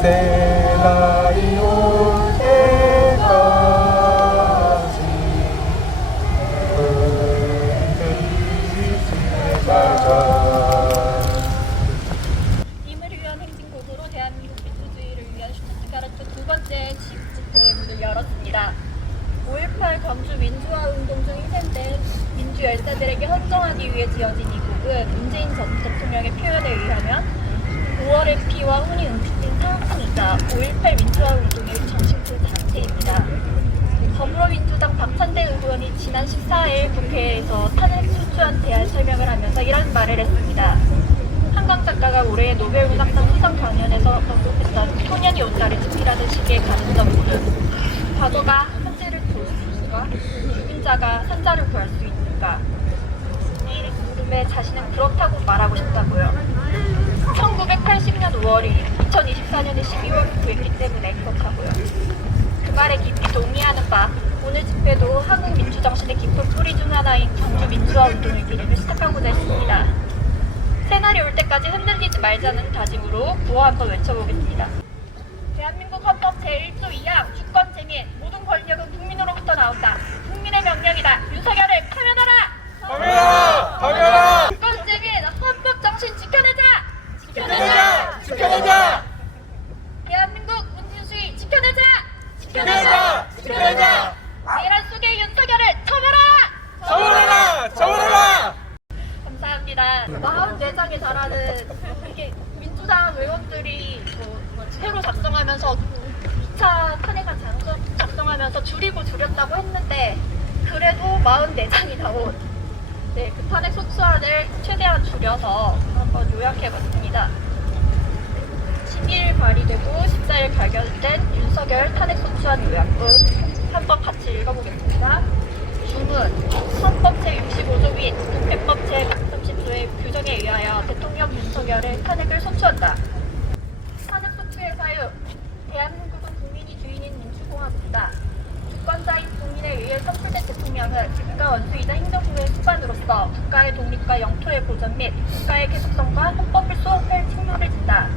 새날이 올 때까지 흔들리지 말자. 임을 위한 행진곡으로 대한민국 민주주의를 위한 슈투트가르트 두 번째 집회의 문을 열었습니다. 5.18 광주 민주화 운동 중 희생된 민주 열사들에게 헌정하기 위해 지어진 이 곡은 문재인 전 대통령의 표현에 의하면 5월의 피와 혼이 응축된 상징이자 5.18 민주화 운동의 정신줄 자체입니다. 더불어민주당 박찬대 의원이 지난 14일 국회에서 탄핵 소추안 대안 설명을 하면서 이런 말을 했습니다. 한강 작가가 올해 노벨문학상 수상 강연에서 언급했던 소년이 온다를 지키라는 식의 가능성은 과거가 현재를 볼 수 있을까? 죽은 자가 산자를 구할 수 있을까? 이 물음에 자신은 그렇다고 말하고 싶다고요. 1980년 5월이 2024년의 12월 구했기 때문에 그렇다고요. 그 말에 깊이 동의하는 바 오늘 집회도 한국 민주정신의 깊은 뿌리 중 하나인 광주 민주화 운동의 기름을 시작하고자 했습니다. 새날이 올 때까지 흔들리지 말자는 다짐으로 구호 한번 외쳐보겠습니다. 대한민국 헌법 제1조 2항 주권 재민 모든 권력은 국민으로부터 나온다. 국민의 명령이다. 윤석열을 파면하라! 파면하라! 파면하라! 주권 재민 헌법 정신 지켜내자! 지켜내자! 지켜내자! 대한민국 문진수의 지켜내자! 지켜내자! 지켜내자! 내란 속의 윤석열을 처벌하라! 처벌하라! 처벌하라! 감사합니다. 44장에 달하는 이게 민주당 의원들이 새로 작성하면서 2차 탄핵안 작성하면서 줄였다고 했는데 그래도 44장이 나온 그 탄핵 소추안을 최대한 줄여서 한번 요약해봤습니다. 12일 발의되고 14일 발견된 윤석열 탄핵 소추안 요약부 한번 같이 읽어보겠습니다. 주문, 헌법 제65조 및 국회법 제130조의 규정에 의하여 대통령 윤석열의 탄핵을 소추한다. 탄핵 소추의 사유, 대한민국은 국민이 주인인 민주공화국이다. 주권자인 국민에 의해 선출된 대통령은 국가 원수이자 행정부의 수반으로서 국가의 독립과 영토의 보전 및 국가의 계속성과 헌법을 수호할 책무를 진다.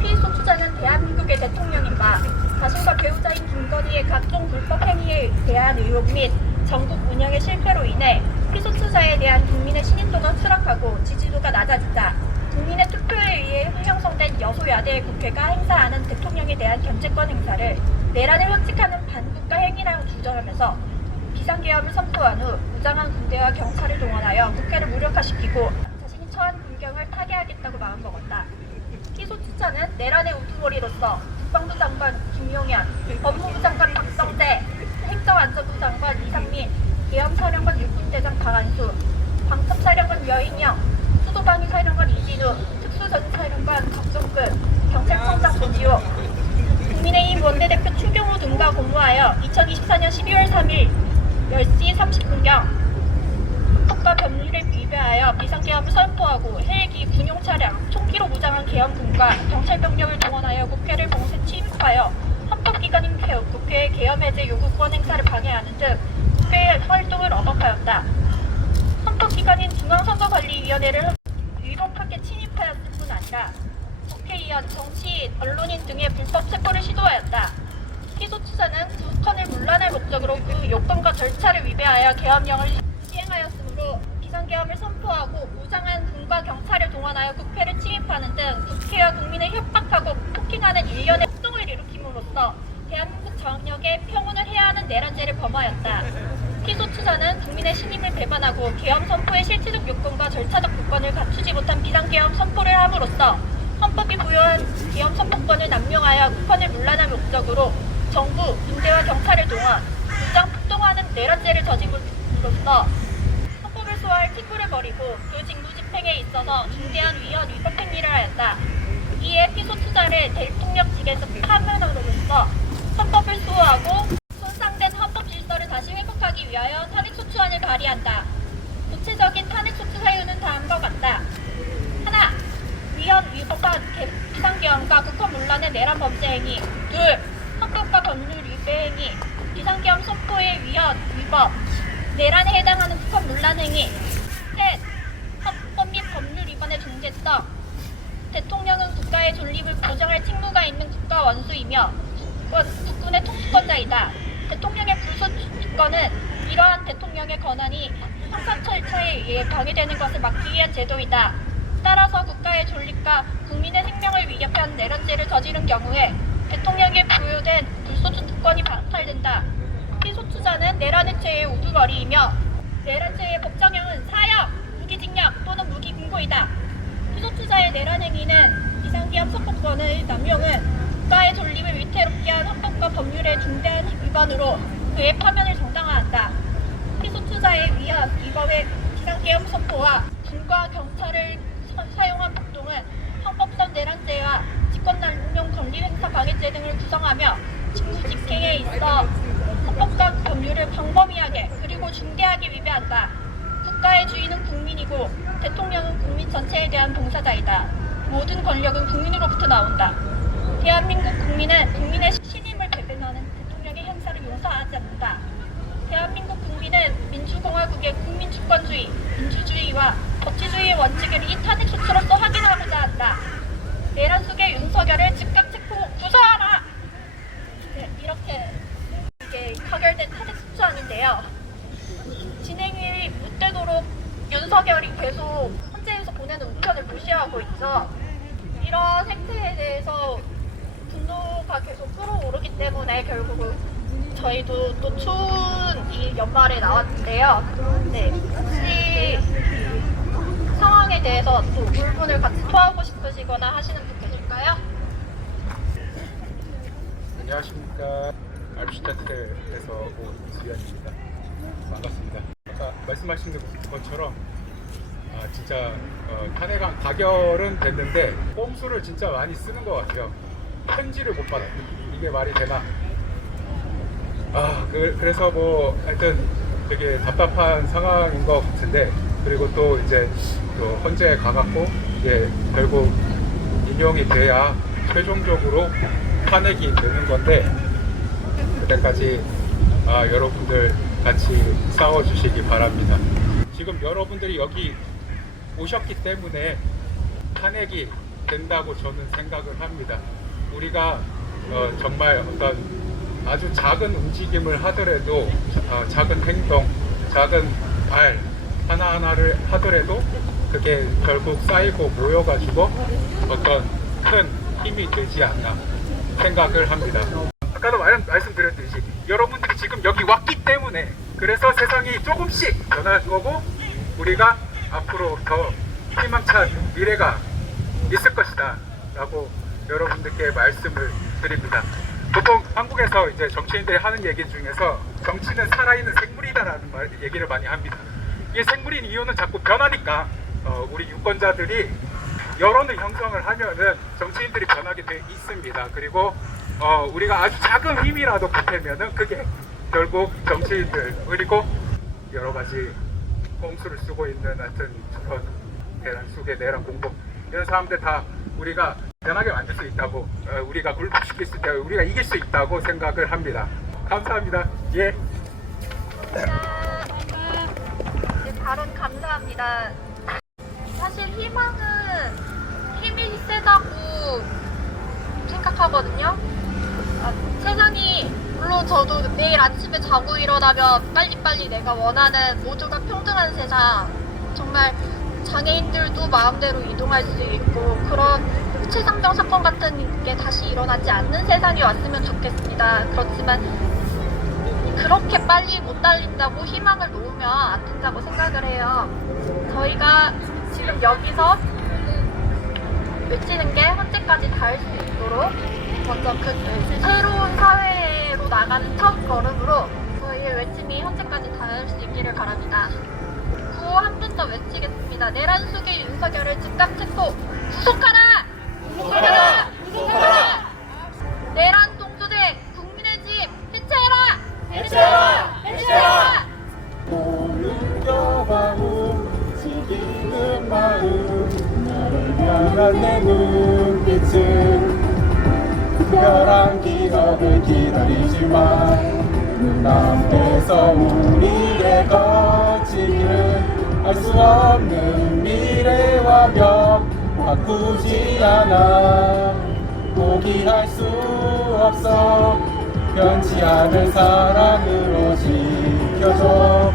피소추자는 대한민국의 대통령인 바 자신과 배우자인 김건희의 각종 불법 행위에 대한 의혹 및 전국 운영의 실패로 인해 피소추자에 대한 국민의 신인도가 추락하고 지지도가 낮아지자 국민의 투표에 의해 형성된 여소야대 국회가 행사하는 대통령에 대한 견제권 행사를 내란을 흠집하는 반국가 행위라고 주장하면서 비상계엄을 선포한 후 무장한 군대와 경찰을 동원하여 국회를 무력화시키고 자신이 처한 군경을 타개하겠다고 마음먹었다. 피소추자는 내란의 우두머리로서 국방부 장관 김용현, 법무부 장관 박성재, 행정안전부 장관 이상민, 계엄사령관 육군대장 박안수, 방첩사령관 여인영, 수도방위사령관 이진우, 특수전사령관 박종근, 경찰청장 조지호, 국민의힘 원내대표 추경호 등과 공모하여 2024년 12월 3일 10시 30분경 헌법과 법률에 위배하여 비상계엄을 선포하고 헬기, 군용차량, 총기로 무장한 계엄군과 경찰병력을 동원하여 국회를 공세 침입하여 헌법기관인 국회의 계엄 해제 요구권 행사를 방해하는 등 국회의 활동을 억압하였다. 헌법기관인 중앙선거관리위원회를 위법하게 침입하였을 뿐 아니라 국회의원, 정치인, 언론인 등의 불법 체포를 시도하였다. 피소추자는 국헌을 문란할 목적으로 그 요건과 절차를 위배하여 계엄령을 시행하였으므로 비상계엄을 선포하고 무장한 군과 경찰을 동원하여 국회를 침입하는 등 국회와 국민을 협박하고 폭행하는 일련의 활동을 일으킴으로써 대한민국 전역에 평온을 해야 하는 내란죄를 범하였다. 피소추자는 국민의 신임을 배반하고 계엄 선포의 실체적 요건과 절차적 조건을 갖추지 못한 비상계엄 선포를 함으로써 헌법이 부여한 계엄 선포권을 남용하여 국헌을 문란할 목적으로 정부, 군대와 경찰을 동원, 무장 폭동하는 내란죄를 저지름으로써 헌법을 소화할 직구를 벌이고 그 직무 집행에 있어서 중대한 위헌 위법 행위를 하였다. 이에 피소추자를 대통령직에서 파면함으로써 헌법을 수호하고 손상된 헌법 질서를 다시 회복하기 위하여 탄핵소추안을 발의한다. 구체적인 탄핵소추 사유는 다음과 같다. 하나, 위헌 위법한 비상계엄과 국헌문란의 내란 범죄 행위. 둘, 헌법과 법률 위배 행위. 비상계엄 선포의 위헌 위법. 내란에 해당하는 국헌문란 행위. 셋, 헌법 및 법률 위반의 중대성. 대통령은 국가의 국가의 존립을 보장할 책무가 있는 국가 원수이며 국군의 통수권자이다. 대통령의 불소추권은 이러한 대통령의 권한이 형사 절차에 의해 방해되는 것을 막기 위한 제도이다. 따라서 국가의 존립과 국민의 생명을 위협한 내란죄를 저지른 경우에 대통령에 부여된 불소추권이 박탈된다. 피소추자는 내란의 죄의 우두머리이며 내란죄의 법정형은 사형, 무기징역 또는 무기금고이다. 피소추자의 내란 행위는 비상기합 선포권의 남용은 국가의 존립을 위태롭게 한 헌법과 법률의 중대한 위반으로 그의 파면을 정당화한다. 피소추자에 의한 위법의 비상기합 선포와 군과 경찰을 사용한 폭동은 형법상 내란죄와 직권남용 권리행사 방해죄 등을 구성하며 직무 집행에 있어 헌법과 법률을 광범위하게 그리고 중대하게 위배한다. 국가의 주인은 국민이고 대통령은 국민 전체에 대한 봉사자이다. 모든 권력은 국민으로부터 나온다. 대한민국 국민은 국민의 신임을 배변하는 대통령의 행사를 용서하지 않는다. 대한민국 국민은 민주공화국의 국민주권주의, 민주주의와 법치주의의 원칙을 이 탄핵소추로서 확인하고자 한다. 내란 속의 윤석열을 즉각 체포 구속하라! 네, 이렇게 가결된 탄핵소추안인데요. 진행이 못되도록 윤석열이 계속 헌재에서 보내는 우편을 무시하고 있죠. 이런 행태에 대해서 분노가 계속 끌어오르기 때문에 결국은 저희도 또 추운 이 연말에 나왔는데요. 네, 혹시 상황에 대해서 또 울분을 같이 토하고 싶으시거나 하시는 분 계실까요? 안녕하십니까. 알프슈타트에서 온 이수연입니다. 반갑습니다. 아까 말씀하신 것처럼 진짜 탄핵 가결은 됐는데 꼼수를 진짜 많이 쓰는 것 같아요. 편지를 못 받아요. 이게 말이 되나? 그래서 뭐 하여튼 되게 답답한 상황인 것 같은데, 그리고 또 이제 또 헌재에 가갖고 이게 결국 인용이 돼야 최종적으로 탄핵이 되는 건데, 그때까지 여러분들 같이 싸워주시기 바랍니다. 지금 여러분들이 여기 오셨기 때문에 탄핵이 된다고 저는 생각을 합니다. 우리가 정말 어떤 아주 작은 움직임을 하더라도, 작은 행동, 작은 말 하나하나를 하더라도 그게 결국 쌓이고 모여가지고 어떤 큰 힘이 되지 않나 생각을 합니다. 아까도 말씀드렸듯이 여러분들이 지금 여기 왔기 때문에, 그래서 세상이 조금씩 변할 거고 우리가 앞으로 더 희망찬 미래가 있을 것이다 라고 여러분들께 말씀을 드립니다. 보통 한국에서 이제 정치인들이 하는 얘기 중에서 정치는 살아있는 생물이다라는 얘기를 많이 합니다. 이게 생물인 이유는 자꾸 변하니까 우리 유권자들이 여론을 형성을 하면은 정치인들이 변하게 돼 있습니다. 그리고 우리가 아주 작은 힘이라도 보태면은 그게 결국 정치인들, 그리고 여러 가지 꼼수를 쓰고 있는 하여튼 그런 대란 속의 내란 공복, 이런 사람들 다 우리가 변하게 만들 수 있다고, 우리가 굴복시킬 수 있다고, 우리가 이길 수 있다고 생각을 합니다. 감사합니다. 예. 네, 발언 감사합니다. 사실 희망은 힘이 세다고 생각하거든요. 세상이, 물론 저도 매일 아침에 자고 일어나면 빨리빨리 내가 원하는 모두가 평등한 세상, 정말 장애인들도 마음대로 이동할 수 있고 그런 최상병 사건 같은 게 다시 일어나지 않는 세상이 왔으면 좋겠습니다. 그렇지만 그렇게 빨리 못 달린다고 희망을 놓으면 안 된다고 생각을 해요. 저희가 지금 여기서 외치는 게 헌재까지 닿을 수 있도록 먼저 새로운 사회로 나가는 첫 걸음으로 저희의 외침이 헌재까지 닿을 수 있기를 바랍니다. 구호 한 번 더 외치겠습니다. 내란 속의 윤석열을 즉각 체포, 구속하라! 구속하라! 구속하라! 내란 동조대 국민의 집 해체해라! 해체해라! 해체해라! 울려봐 움직이는 마음, 나를 향한 내 눈빛은 특별한 기적을 기다리지만 눈앞에서 우리의 거치기는 알 수 없는 미래와 벽, 바꾸지 않아 포기할 수 없어 변치 않을 사랑으로 지켜줘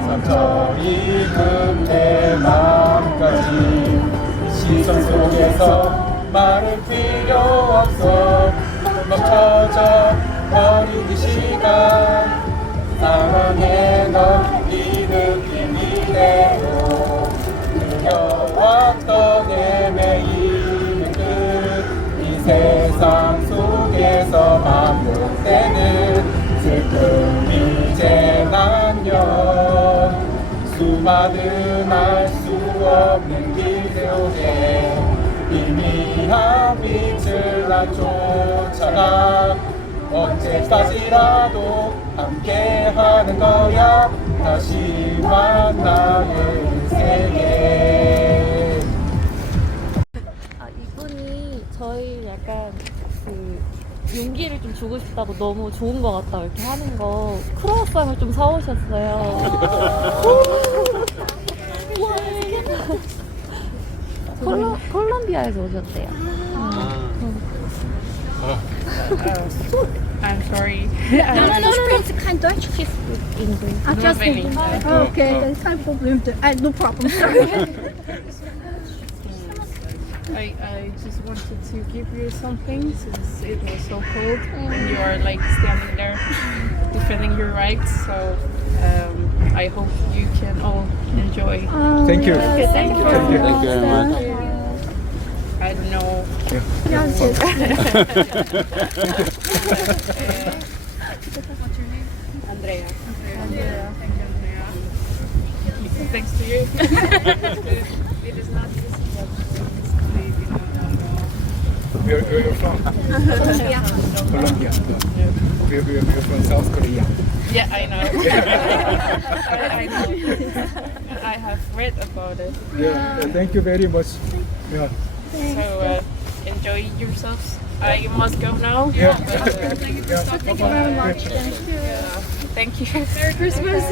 상처 입은 내 마음까지 시선 속에서 말을 필요 없어 멈춰져 버린 이 시간 사랑해 넌 이 느낌 이대로 느껴왔던 헤매임의 끝이 세상 속에서 반복되는 슬픔 이제 안녕 수많은 알 수 없는 길 속에 희미한 빛을 난 쫓아가 언제까지라도 함께하는 거야 다시 만나는 세계. 이분이 저희 약간 그 용기를 좀 주고 싶다고 너무 좋은 것 같다 이렇게 하는 거 크로와상을 좀 사오셨어요. 콜롬비아에서 오셨대요. I'm sorry. Du spreekt kein Deutsch. English. Ah, just wenig. Okay, dat is geen probleem. No problem. Sorry. I just wanted to give you something since it was so cold and you are like standing there defending your rights. So I hope you can all enjoy. Thank you. Thank you. Thank you. Thank you very much. I don't know. Ja, het is. What's your name? Andrea. Andrea. Thank you, Andrea. Thanks to you. It is not easy, but Where are you from? Colombia. We're from South Korea. yeah, I know. I know. I have read about it. Yeah, thank you very much. Yeah. So enjoy yourselves. I must go now. Yeah. Thank you for stopping Very by. much. Thank you. Thank you. Merry Christmas.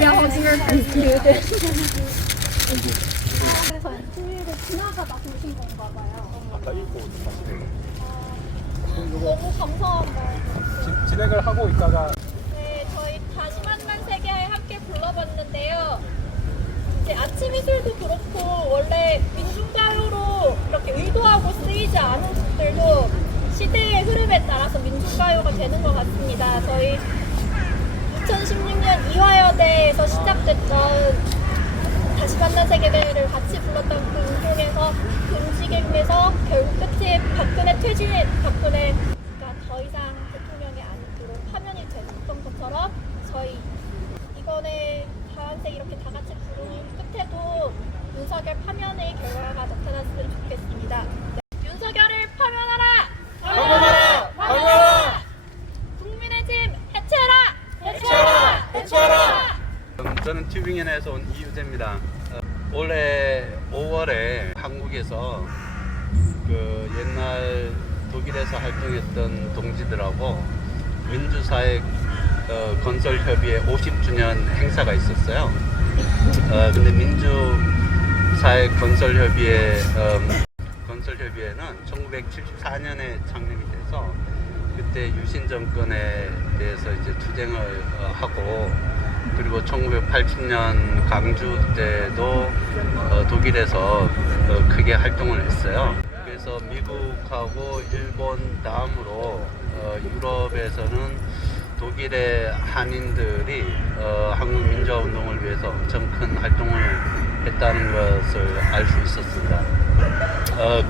Ja, wat is er? Thank you. 그래서 일주일을 지나가다 보신 건가 봐요. 너무 감사한 말. 진행을 하고 있다가 네, 저희 다시 만난 세계에 함께 불러봤는데요. 이제 아침 이슬도 그렇고 원래 민중가요로 이렇게 의도하고 쓰이지 않은 곡들도 시대의 흐름에 따라서 민중가요가 되는 것 같습니다. 저희 2016년 이화여대에서 시작됐던 다시 만난 세계대회를 같이 불렀던 그 운동에서 그 움직임에서 결국 끝에 박근혜가 더 이상 대통령이 아니도록 파면이 됐던 것처럼 저희 이번에 다한색 이렇게 다 같이 부르는 끝에도 윤석열 파면의 결과가 나타났으면 좋겠습니다. 네. 윤석열을 파면하라! 파면하라! 파면하라! 국민의 짐 해체하라! 해체하라! 해체하라! 저는 튜빙엔에서 온 이유재입니다. 올해 5월에 한국에서 그 옛날 독일에서 활동했던 동지들하고 민주사회 건설협의회 50주년 행사가 있었어요. 근데 민주사회 건설협의회는 1974년에 창립이 돼서 그때 유신 정권에 대해서 이제 투쟁을 하고 그리고 1980년 강주 때도 독일에서 크게 활동을 했어요. 그래서 미국하고 일본 다음으로 유럽에서는 독일의 한인들이 한국 민주화운동을 위해서 엄청 큰 활동을 했다는 것을 알 수 있었습니다.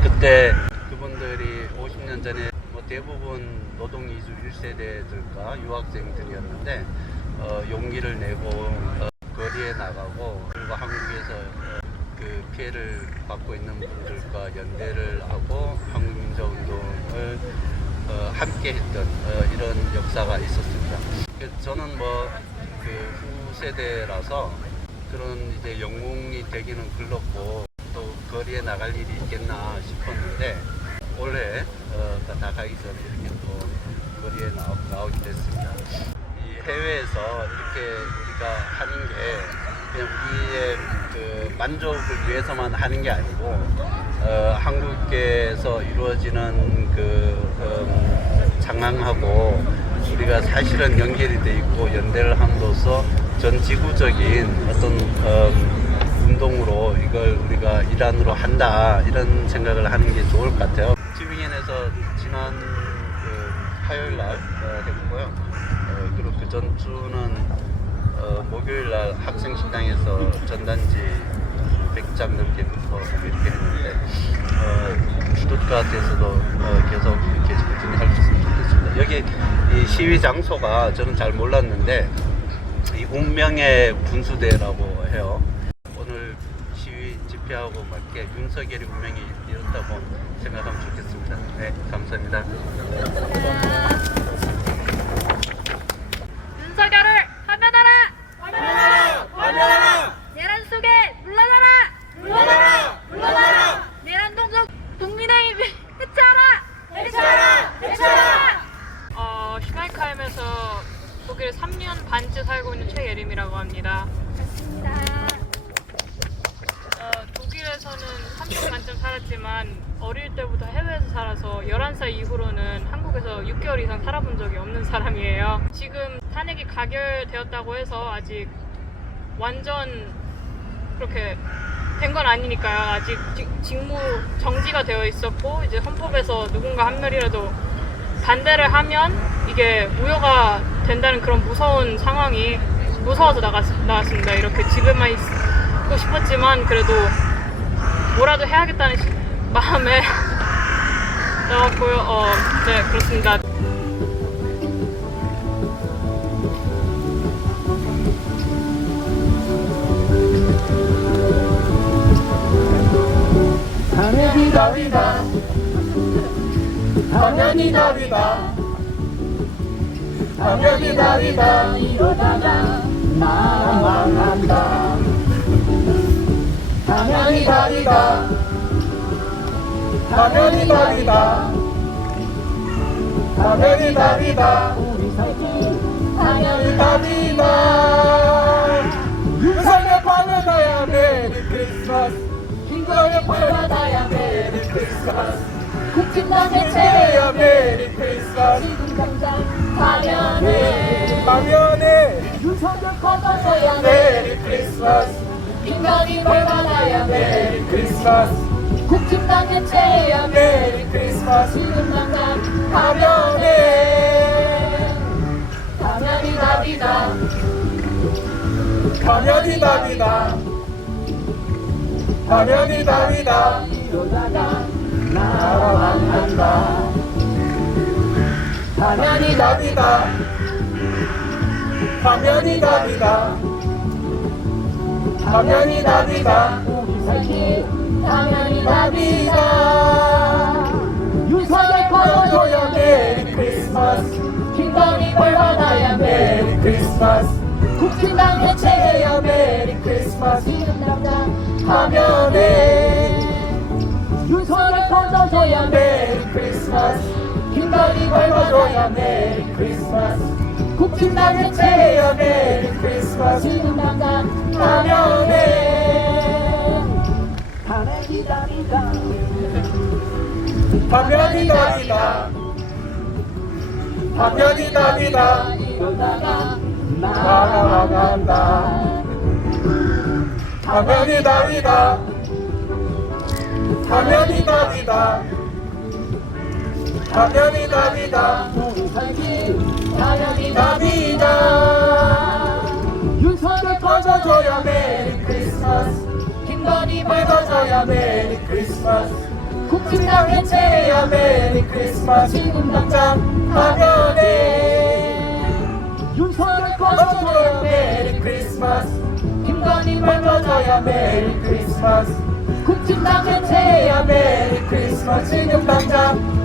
그때 그분들이 50년 전에 대부분 노동이주 1세대들과 유학생들이었는데 용기를 내고 거리에 나가고 그리고 한국에서 그 피해를 받고 있는 분들과 연대를 하고 한국민주화운동을 함께 했던 이런 역사가 있었습니다. 저는 그 후세대라서 그런 이제 영웅이 되기는 글렀고 또 거리에 나갈 일이 있겠나 싶었는데 올해 다 가기 전에 이렇게 또 거리에 나오게 됐습니다. 이 해외에서 이렇게 우리가 하는 게 그냥 우리의 그 만족을 위해서만 하는 게 아니고 한국에서 이루어지는 상황하고 우리가 사실은 연결이 돼 있고 연대를 함으로써 전 지구적인 어떤 운동으로 이걸 우리가 일환으로 한다 이런 생각을 하는 게 좋을 것 같아요. 지빙엔에서 지난 화요일 날 했고요. 그리고 그 전주는 목요일 날 학생 식당에서 전단지 100장 넘게 묶어 이렇게 했는데 슈투트가르트에서도 계속 이렇게 진행할 수 있으면 좋겠습니다. 여기 이 시위 장소가 저는 잘 몰랐는데 이 운명의 분수대라고 해요. 오늘 시위 집회하고 맞게 윤석열의 운명이 이렇다고 생각하면 좋겠습니다. 네, 감사합니다. 윤석열을 파면하라! 파면하라! 파면하라! 내란 속에 물러나라! 물러나라! 물러나라! 내란 동족 국민의힘 해체하라! 해체하라! 해체하라! 슈마이카임에서 독일 3년 반째 살고 있는 최예림이라고 합니다. 독일에서는 3년 반쯤 살았지만 어릴 때부터 해외에서 살아서 11살 이후로는 한국에서 6개월 이상 살아본 적이 없는 사람이에요. 지금 탄핵이 가결되었다고 해서 아직 완전 그렇게 된 건 아니니까요. 아직 직무 정지가 되어 있었고 이제 헌법에서 누군가 한 명이라도 반대를 하면 이게 무효가 된다는 그런 무서운 상황이 무서워서 나왔습니다. 이렇게 집에만 있고 싶었지만 그래도 뭐라도 해야겠다는 마음에 나왔고요. 네, 그렇습니다. 당연히 답이다. 당연히 답이다. 당연히 답이다. 이러다가 망한다. 당연히 답이다. 당연히 답이다. 당연히 답이다. 우리 살기 당연히 답이다. 윤석열 받아야 메리 크리스마스. 김건희 받아야 메리 크리스마스. 국진당 해체해야 메리 크리스마스. 지금 당장 파면해. 윤석열 받아야 메리 크리스마스. 김건희 받아야 메리 크리스마스. 국진당 해체해야 메리 크리스마스. 지금 당장 파면해. 당연히 답이다. 당연히 답이다. 당연히 답이다. 이러다가 나라만 한다. 당연히 답이다. 당연히 답이다. 당연히 답이다. 우리 살기 당연히 답이다. 윤석열 걸어줘야 메리 크리스마스. 김건희 벌 받아야 메리 크리스마스. 국진당 해체해야 메리 크리스마스. 지금 당장 파면해. 윤석열 터져줘야 메리 크리스마스. 김건희 벌어줘야 메리 크리스마스. 국진당 해체해야 메리 크리스마스. 지금 당장 파면해. 당연히 답이다. 당연히 답이다. 당연히 답이다. 이러다가 나간다. 당연히 답이다. 당연히 답이다. 당연히 답이다. 우리 살기 당연히 답이다. 윤석열 터져줘야 메리 크리스마스. 김건희 받아줘야 메리 크리스마스. 국진당 해체해야 메리 크리스마스. 지금 당장 파면해. 윤석열 터져줘야 메리 크리스마스. 김건희 받아줘야 메리 크리스마스. 국진당 해체해야 메리 크리스마스. 지금 당장